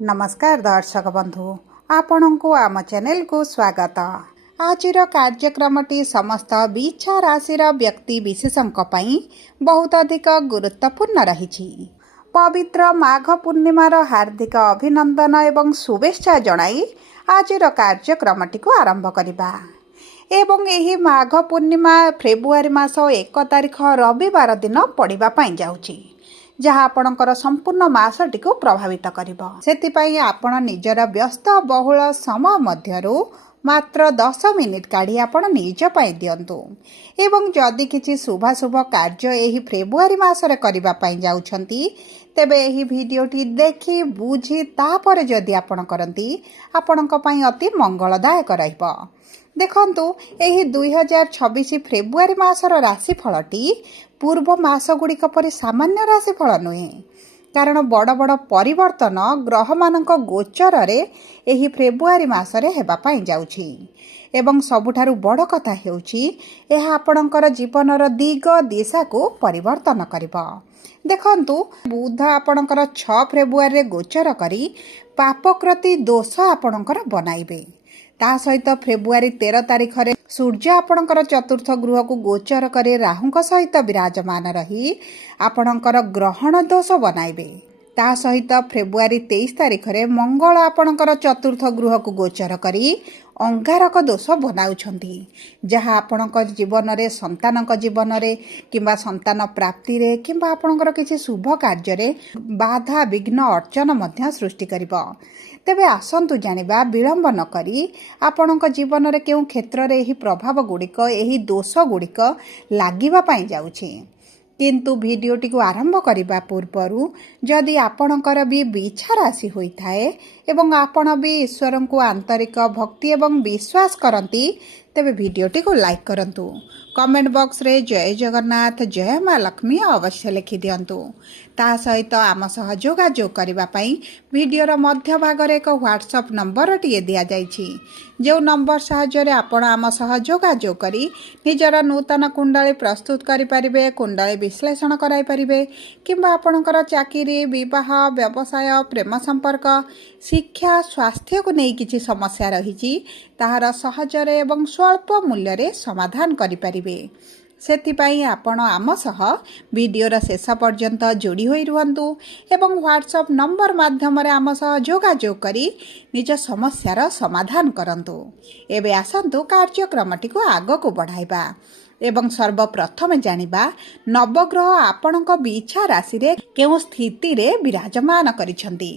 नमस्कार दर्शक बंधु आपण को आम चैनल को स्वागत। आज कार्यक्रमटी समस्त बिच्छा राशि व्यक्ति विशेषों बहुत अधिक गुरुत्वपूर्ण रही। पवित्र माघ पूर्णिमार हार्दिक अभिनंदन एवं शुभेच्छा जणाई आज कार्यक्रमटी को आरंभ करबा। एवं यही माघ पूर्णिमा फेब्रुआरी मास 1 तारिख रविवार दिन पड़िबा पई जाउची, जहाँ आपणकर संपूर्ण मासटी को प्रभावित करिबो। सेतिपई आपण निजर व्यस्त बहुल समय मध्यरु मात्र 10 मिनिट काढ़ी आपण निज पई दियंतु। एवं जदि किछि शुभाशुभ कार्य एही फेब्रुआरी मासरे करिबा पई जाउछंती तेबे एही भिडियोटी देखि बुझी तापर जदि आपण करंती आपणक पई अति मंगलदायक रहिबो। देखंतु एही 2026 फेब्रुआरी मासर राशिफलटी पूर्व मास गुड़िक परि सामान्य राशिफल नुहे, कारण बड़ बड़ परिवर्तन ग्रह मानक गोचर रे एही फेब्रुआरी मासरे हेबा पई जाउछि। एवं सबुठारु बड़ कथा हेउछि एहा आपणकर जीवनर दिग दिशा को परिवर्तन करिबो। देखंतु बुध आपणकर 6 फेब्रुआरी रे गोचर करी पापकृति दोष आपणकर बनाइबे। ता सहित फेब्रुआरी 13 तारिख रे सूर्य आपणकर चतुर्थ गृह को गोचर करे राहुंक सहित विराजमान रही आपणकर ग्रहण दोष बनाइबे। ता सहित फेब्रुआरी 23 तारिख रे मंगल आपणकर चतुर्थ गृह को गोचर करी अंगारक दोष बनाउछंती, जहाँ आपणक जीवन रे संतानक जीवन रे किंबा संतान प्राप्ति रे किंबा आपणकर किछि शुभ कार्य रे बाधा विघ्न अर्चन मध्य सृष्टि करिबो। तेबे आसंतु जानिबा विलंब न करी आपणक जीवन रे केउ क्षेत्र रे एही प्रभाव गुड़िक एही दोष गुड़िक लागिबा पई जाउछि। किंतु भिडियोटी को आरंभ करने पूर्व जदि आपणकर भी बिच्छा राशि होइथाए एवं आपण भी ईश्वर को आंतरिक भक्ति एवं विश्वास करती तेबे भिडियोटी को लाइक करंतु। कमेंट बॉक्स रे जय जगन्नाथ जय माँ लक्ष्मी अवश्य लिखि दियंतु। ता सहित आम सह जोगाजोग करबा पई भिडियोर मध्य भाग रे एक व्हाट्सएप नंबर टिए दिया जाइछि, जो नंबर साहाय्य आपण आम सह जोगाजोग करी निजर नूतन कुंडली प्रस्तुत करि परिबे, कुंडली विश्लेषण कराई परिबे, किंबा आपणकर चाकरी विवाह व्यवसाय प्रेम संपर्क शिक्षा स्वास्थ्य को नहीं किछि समस्या रहिछि ताहार सहजरे एवं स्वल्प मूल्य रे समाधान करि परिबे। सेथिपाई आपण आम सह वीडियोर शेष पर्यंत जोड़ी होई रुहंतु एवं व्हाट्सएप नंबर माध्यम रे आम सह जोगाजोग करी निज समस्यार समाधान करंतु। एबे आसंतु कार्यक्रमटी को आग को बढ़ाइबा एवं सर्वप्रथम जानिबा नवग्रह आपणक बिच्छा राशि रे केउ स्थिति रे विराजमान करिसंती।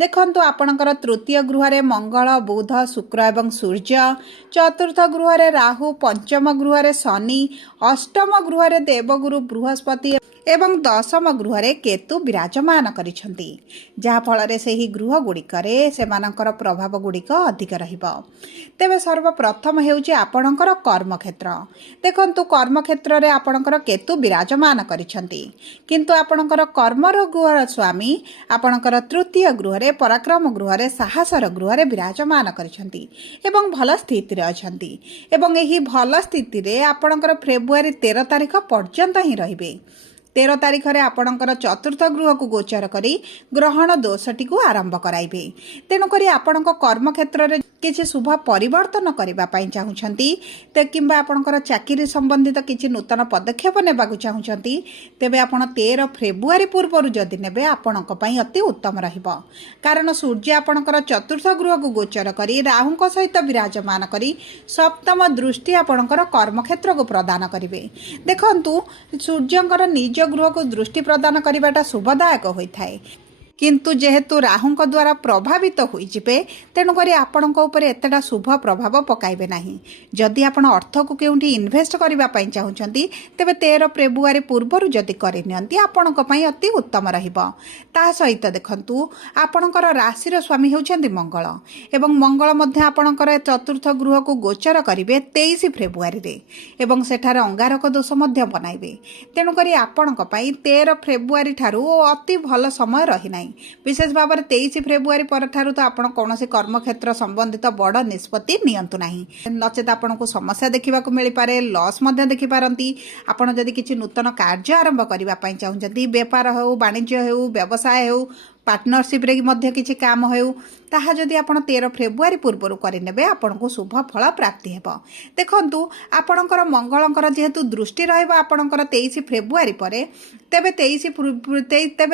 देखंतु आपणकर तृतीय गृह रे मंगल बुध शुक्र एवं सूर्य, चतुर्थ गृह रे राहु, पंचम गृह रे शनि, अष्टम गृह रे देवगुरु बृहस्पति एवं दशम गृह रे केतु विराजमान करिसंती, जहा फल रे सेही गृह गुड़िक रे सेमानकर प्रभाव गुड़िक अधिक रहिबो। तेबे सर्वप्रथम हेउची आपणकर कर्म क्षेत्र। देखंतु कर्म क्षेत्र रे आपणकर केतु विराजमान करिसंती, किंतु आपणकर कर्मर गृहर स्वामी आपणकर तृतीय गृह रे पराक्रम गृह रे साहसर गृह रे विराजमान करिसंती एवं भल स्थिति रे अछंती। एवं एही भल स्थिति रे आपणकर फेब्रुआरी 13 तारिख पर्यंत ही रहिबे। 13 तारिख रे आपणकर चतुर्थ गृह को गोचर करी ग्रहण दोषटी को आरंभ कराइबे। तेणु करी आपणक कर्म क्षेत्र रे किछि शुभ परिवर्तन करबा पई चाहुछंती ते किंबा आपणकर चाकरी संबंधित किछि नूतन पदक्षेप नेबाकु चाहुछंती तेबे आपण 13 फेब्रुआरी पूर्व जदि नेबे आपणक पई अति उत्तम रहिबो। कारण सूर्य आपणकर चतुर्थ गृह को गोचर करी राहुंक सहित विराजमान करी सप्तम दृष्टि आपणकर कर्म क्षेत्र को प्रदान करिवे। देखंतु सूर्यंकर निज गृह को दृष्टि प्रदान करिबाटा शुभदायक होइथाय, किंतु जेहेतु राहुंक द्वारा प्रभावित होई जिबे तेणु करी आपणक ऊपर एतेटा शुभ प्रभाव पकाइबे नाही। जदि आपण अर्थ को केउंठी इन्वेस्ट करिबा पई चाहुचंती तेबे 13 फेब्रुआरी पूर्वरु जदि करि नियंती आपणक पई अति उत्तम रहिबो। ता सहित देखंतु आपणकर राशिर स्वामी हेउचंती मंगल एवं मंगल मध्ये आपणकर चतुर्थ गृह को गोचर करिवे 23 फेब्रुआरी रे एवं सेठार अंगारक दोष मध्ये बनाइबे। तेणु करी आपणक पई 13 फेब्रुआरी ठारू अति भल समय रहि नाही। विशेष भाव में 23 फेब्रुआरी पर ठारू तो आपण कौन कर्म क्षेत्र संबंधित बड़ निष्पत्ति नियंतु नाही, नचेत आपन को समस्या देखा मिल पारे, लॉस मध्य देखि पारंती। आपण जदि किछि नूतन कार्य आरंभ करबा पई चाहुचंती, व्यापार हो वाणिज्य हो व्यवसाय हो पार्टनरशिप रे मध्य किछि काम हेउ ताहा जदि आपण 13 फेब्रुआरी पूर्व करेंगे आपन को शुभ फल प्राप्ति हेब। देखंतु आपणकर मंगलंकर जेहेतु दृष्टि रहिबा आपणकर 23 फेब्रुआरी परे तेबे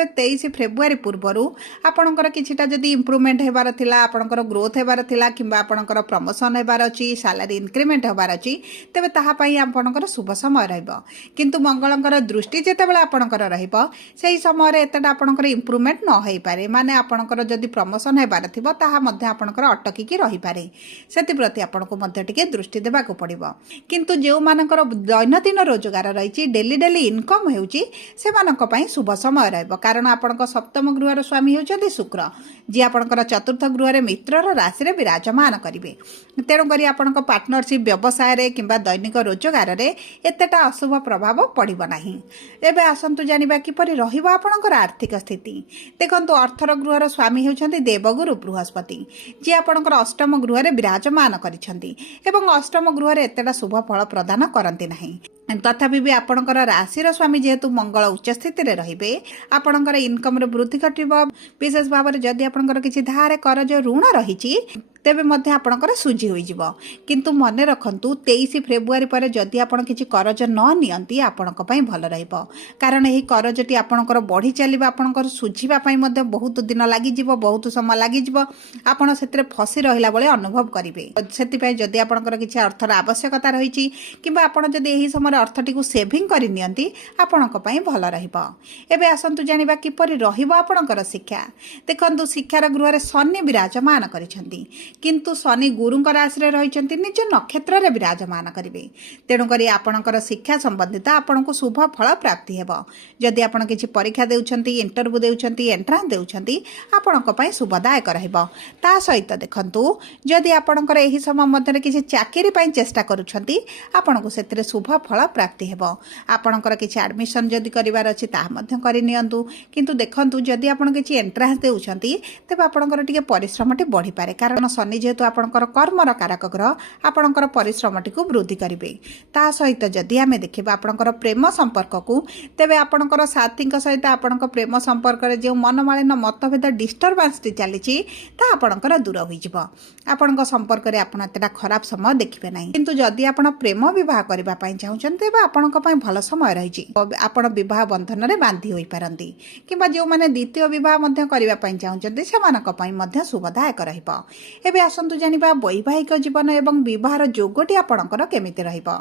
23 फेब्रुआरी पूर्व आपणकर किछिटा जदि इम्प्रूवमेंट हेबार थिला आपणकर ग्रोथ हेबार थिला किंबा आपणकर प्रमोशन हेबार अछि सैलरी इंक्रीमेंट हेबार अछि तेबे ताहा पई आपणकर शुभ समय रहइबो। किंतु मंगलंकर दृष्टि जेतेबेला आपणकर रहइबो सेही समय रे एतटा आपणकर इम्प्रूवमेंट न होई पारे माने आपणकर जदि प्रमोशन हेबार थिबो ताहा मध्य आपणकर अटकी रही पारे सेति प्रति आपनको मध्य टिके दृष्टि देबाको पड़िबो। किंतु जेउ मानकर दैनंदिन रोजगार रहिछि डेली इनकम हेउछि सेमानक पई शुभ समय रहइबो कारण आपणक सप्तम गृहर स्वामी हेउछन्ति शुक्र जे आपणकर चतुर्थ गृहरे मित्रर राशि रे विराजमान करिवे। तेणु करी आपणक पार्टनरशिप व्यवसाय रे किंबा दैनिक रोजगार रे एतेटा अशुभ प्रभाव पड़िबो नाही। एबे आसंतु जानिबा किपरि रहिबो आपणकर आर्थिक स्थिति। देखंतु अर्थर गृहर स्वामी हेउछन्ति देवगुरु बृहस्पति जे आपणकर अष्टम गृहरे विराजमान करिछन्ति एवं अष्टम गृहरे एतेटा शुभ फल प्रदान करन्ति नाही। तथापि भी आपणकर राशिर स्वामी जेहेतु मंगल उच्च स्थिति रे रहिबे आपणकर इनकम रे वृद्धि घटिबो। विशेष भाव में जदि आपणकर किछि धार करज ऋण रहिछि तेबे मध्य आपणकर सुझी होई जिवो। किंतु मने रखंतु 23 फेब्रुआरी पर जदि आपण किछि करज न नियंती आपणक पई भल रहइबो कारण एही करजटी आपणकर बढ़ी चलिबा आपणकर सुझिबा पई मध्य बहुत दिन लागि जिवो बहुत समय लागि जिवो आपण सेतरे फसी रहिला बळे अनुभव करिवे। सेति पई जदि आपणकर किछि अर्थर आवश्यकता रहिछि किंबा आपण जदि एही समय अर्थटी को सेविंग करि नियंती आपणक पई भल रहइबो। एबे आसंतु जानिबा किपरि रहिबो आपणकर शिक्षा। देखंतु शिक्षार गृहरे शनि विराजमान करिसंती किंतु शनि गुरुंकर राशि रे रहिसंती निज नक्षत्र रे विराजमान करिवे। तेणु करी आपणकर शिक्षा संबंधित आपनको शुभ फल प्राप्ति हेबो। जदि आपण किछि परीक्षा देउछंती इंटरव्यू देउछंती एंट्रांस देउछंती आपणक पई शुभदायक रहइबो। ता सहित देखंतु जदि आपणकर एही समय मध्ये किछि चाकरी पई चेष्टा करूछंती आपनको सेतरे शुभ फल प्राप्ति हेबो। आपणकर किछि एडमिशन जदि करिवार अछि ता मध्ये करि नियंतु किंतु देखंतु जदि आपण किछि एंट्रांस देउछंती तबे आपणकर टिके परिश्रमटी बढ़ी पारे कारण शनि जेहेतु आपणकर कर्मर कारक ग्रह आपणकर परिश्रमटी को वृद्धि करिवे। ता सहित जदि आमे देखिबा आपणकर प्रेम संपर्क को तेबे आपणकर साथीक सहित आपणक प्रेम संपर्क रे जे मनमालिन मतभेद डिस्टर्बेंस टी चलीछि ता आपणकर दूर होई जिवो। आपणक संपर्क रे आपण एतटा खराब समय देखिबे नाही। किंतु जदि आपण प्रेम विवाह करबा पई चाहुचंती तेबे आपणक पई भल समय रहिछि आपण विवाह बंधन रे बांधी होई पारंती किंबा जे माने द्वितीय विवाह मध्य करबा पई चाहुचंती सेमानक पई मध्य शुभदायक रहिबो। एबे आसंतु जानिबा वैवाहिक जीवन एवं विवाहर जोगटी आपणकर केमिति रहिबो।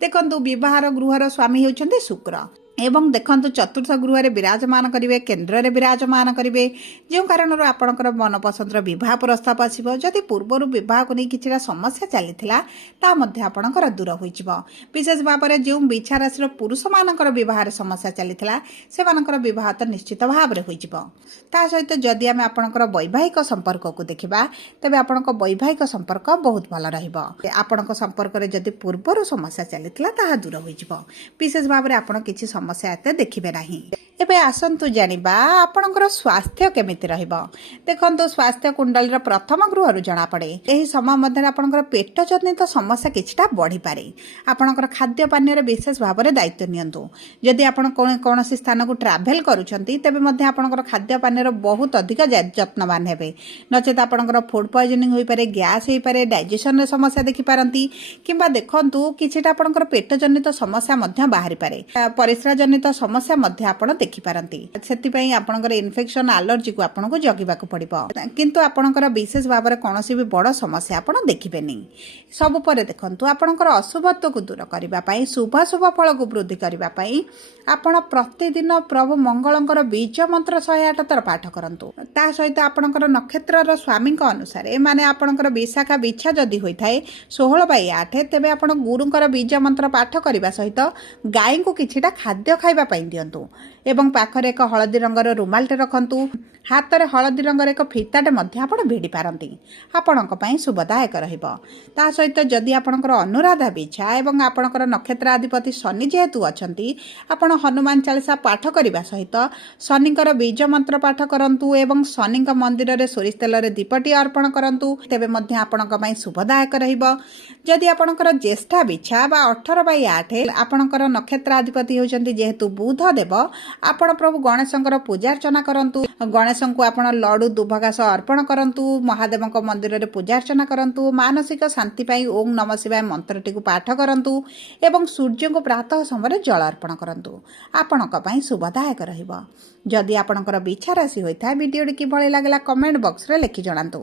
देखंतु विवाहर गृहर स्वामी हेउछन्ति शुक्र एवं देखंतु चतुर्थ गृह विराजमान करिवे केन्द्र रे विराजमान करिवे जो कारण आपणकर मनपसंद विवाह प्रस्ताव आसीबो। जदि पूर्व विवाह को नहीं किछिटा समस्या चलीथिला ता मध्ये आपणकर दूर होई जिवो। विशेष भाव में जो बिछा राशि पुरुष मानकर विवाह समस्या चलीथिला से मानकर विवाह तो निश्चित भाव में होई जिवो। ता सहित जदि आमे आपणकर वैवाहिक संपर्क को देखिबा तेबे आपणक वैवाहिक संपर्क बहुत भल रहिबो। आपणक संपर्क रे जदि पूर्व समस्या चलीथिला ताहा दूर होई जिवो। विशेष भाव में आपण किछि समस्या एते देखिबे नाही। एबे आसंतु जानिबा आपणकर स्वास्थ्य केमिति रहइबो। देखंतु स्वास्थ्य कुंडली प्रथम गृह जना पड़े एही समय मध्ये आपणकर पेट जनित समस्या किछटा बढ़ी पारे। आपणकर खाद्य पानीय रे विशेष भाव में दायित्व नियंतु। जदि आपण कोनोसी स्थान को ट्रैवल करूछंती तेबे मध्ये आपणकर खाद्य पानीय रे बहुत अधिक यत्नवान हेबे नचेत आपणकर फूड पॉइजनिंग होई पारे गैस होई पारे डाइजेशन रे समस्या देखि पारंती किंबा देखंतु किछटा आपणकर पेट जनित समस्या मध्ये बाहरी पारे परिस्रा जनित समस्या मध्ये आपण देखि पारंती। सेति पई आपणकर इन्फेक्शन एलर्जी को आपनको जगिबाकू पड़िबो किंतु आपणकर विशेष भाव में कोनोसी भी बड़ समस्या आपण देखिबेनी। सब परे देखंतु आपणकर अशुभत्व को दूर करबा पई शुभ फल को वृद्धि करबा पई आपण प्रतिदिन प्रभु मंगलंकर बीज मंत्र 108 थर पाठ करंतु। ता सहित आपणकर नक्षत्रर स्वामी अनुसार माने आपणकर विशाखा बिच्छा जदि होई थाए 16/8 तेबे आपण गुरुंकर बीज मंत्र पाठ करबा सहित गाय को किछिटा खाद्य खाइबा पई दियंतु एवं पाखरे एक हलदी रंगर रुमालटे रखंतु। हाथ में हलदी रंगर एक फिताटे मध्य आपण भिड़ी पारंती आपणक पई शुभदायक रहिबो। ता सहित जदि आपणकर अनुराधा बिछा एवं आपणकर नक्षत्राधिपति शनि जेहेतु अछंती आपण हनुमान चालीसा पाठ करबा सहित शनिकर बीज मंत्र पाठ करंतु एवं शनि मंदिर रे सोरिष तेल रे दीपटी अर्पण करंतु तेबे मध्य आपणक पई शुभदायक रहिबो। जदि आपणकर ज्येष्ठा बिछा बा 18/8 आपणकर नक्षत्राधिपति होचंती जेहेतु बुध देव ଆପଣ ପ୍ରଭୁ ଗଣେଶଙ୍କର ପୂଜାର୍ଚ୍ଚନା କରନ୍ତୁ। ଗଣେଶଙ୍କୁ ଆପଣ ଲଡୁ ଦୁବଘାସ ଅର୍ପଣ କରନ୍ତୁ। ମହାଦେବଙ୍କ ମନ୍ଦିରରେ ପୂଜାର୍ଚ୍ଚନା କରନ୍ତୁ। ମାନସିକ ଶାନ୍ତି ପାଇଁ ଓମ୍ ନମଃ ଶିବାୟ ମନ୍ତ୍ରଟିକୁ ପାଠ କରନ୍ତୁ ଏବଂ ସୂର୍ଯ୍ୟଙ୍କୁ ପ୍ରାତଃ ସମୟରେ ଜଳ ଅର୍ପଣ କରନ୍ତୁ। ଆପଣଙ୍କ ପାଇଁ ଶୁଭଦାୟକ ରହିବ। ଯଦି ଆପଣଙ୍କର ବିଛା ରାଶି ହୋଇଥାଏ, ଭିଡ଼ିଓଟି କିଭଳି ଲାଗିଲା କମେଣ୍ଟ ବକ୍ସରେ ଲେଖି ଜଣାନ୍ତୁ।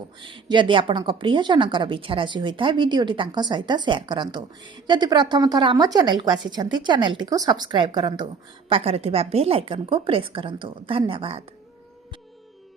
ଯଦି ଆପଣଙ୍କ ପ୍ରିୟଜନଙ୍କର ବିଛା ରାଶି ହୋଇଥାଏ, ଭିଡ଼ିଓଟି ତାଙ୍କ ସହିତ ସେୟାର କରନ୍ତୁ। ଯଦି ପ୍ରଥମ ଥର ଆମ ଚ୍ୟାନେଲକୁ ଆସିଛନ୍ତି, ଚ୍ୟାନେଲଟିକୁ ସବସ୍କ୍ରାଇବ୍ କରନ୍ତୁ। ପାଖରେ ଥିବା ବେଲ୍ ଆଇକନକୁ ପ୍ରେସ୍ କରନ୍ତୁ। ଧନ୍ୟବାଦ।